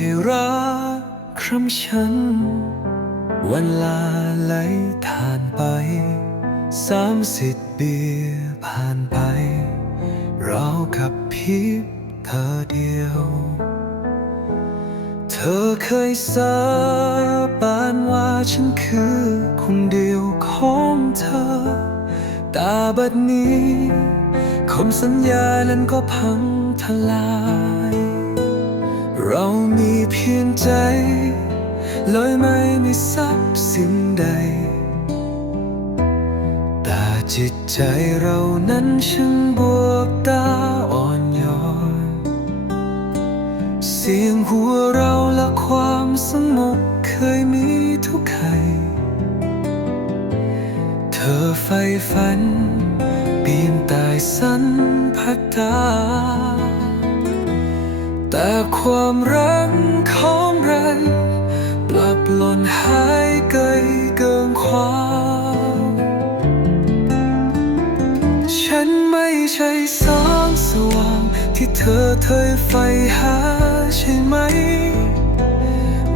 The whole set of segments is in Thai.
ครั้งฉัน วันลาไหลทานไป สามสิบปีผ่านไป เรากับพริบเธอเดียว เธอเคยสาบานว่าฉันคือคนเดียวของเธอ แต่บัดนี้คำสัญญานั้นก็พังทลาย มีเพียงใจเลยไม่มีทรัพย์สินใด แต่จิตใจเรานั้นช่างบวกตาอ่อนโยนเสียงหัวเราและความสงบเคยมีทุกใคร เธอใฝ่ฝัน เปลี่ยนตายสันพัดดา แต่ความรักของเราปลับหล่นหายไกลเกินความฉันไม่ใช่แสงสว่างที่เธอเคยใฝ่หาใช่ไหม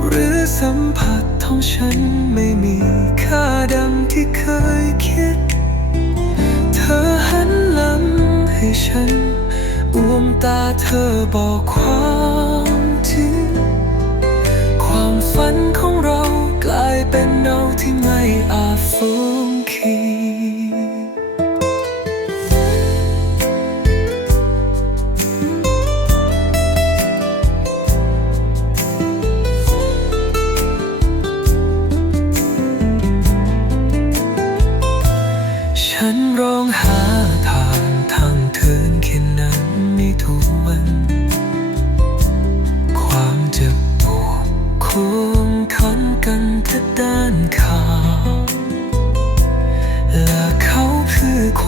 หรือสัมผัสของฉันไม่มีค่าดังที่เคยคิด เธอหันหลังให้ฉัน ตาเธอบอกความจริงความฝันของเรากลายเป็นเงาที่ไม่อาจฟื้นคืน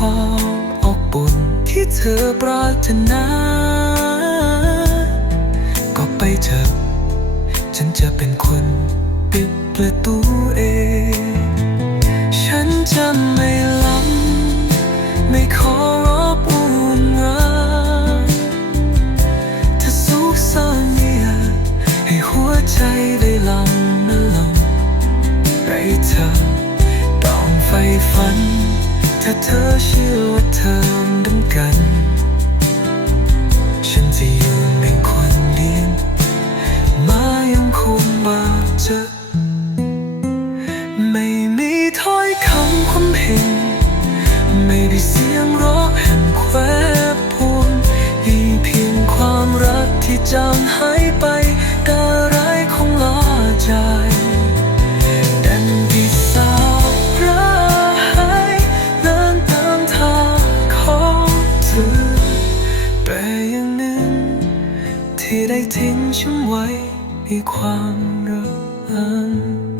คือความอบอุ่นที่เธอปรารถนา ก็ไปเถอะฉันจะเป็นคนปิดประตูเอง ฉันจะไม่ล้ำไม่ขอรบอุ่นรักถ้าสุขซ่อนเงียให้หัวใจได้ลำนั้นลงไรเธอต้องไฟฝัน ถ้าเธอเชื่อว่าเธอดำกัน ฉันจะอยู่ในคนเดียวมายังคงมาเจอ ทิ้งฉันไว้ในความรัก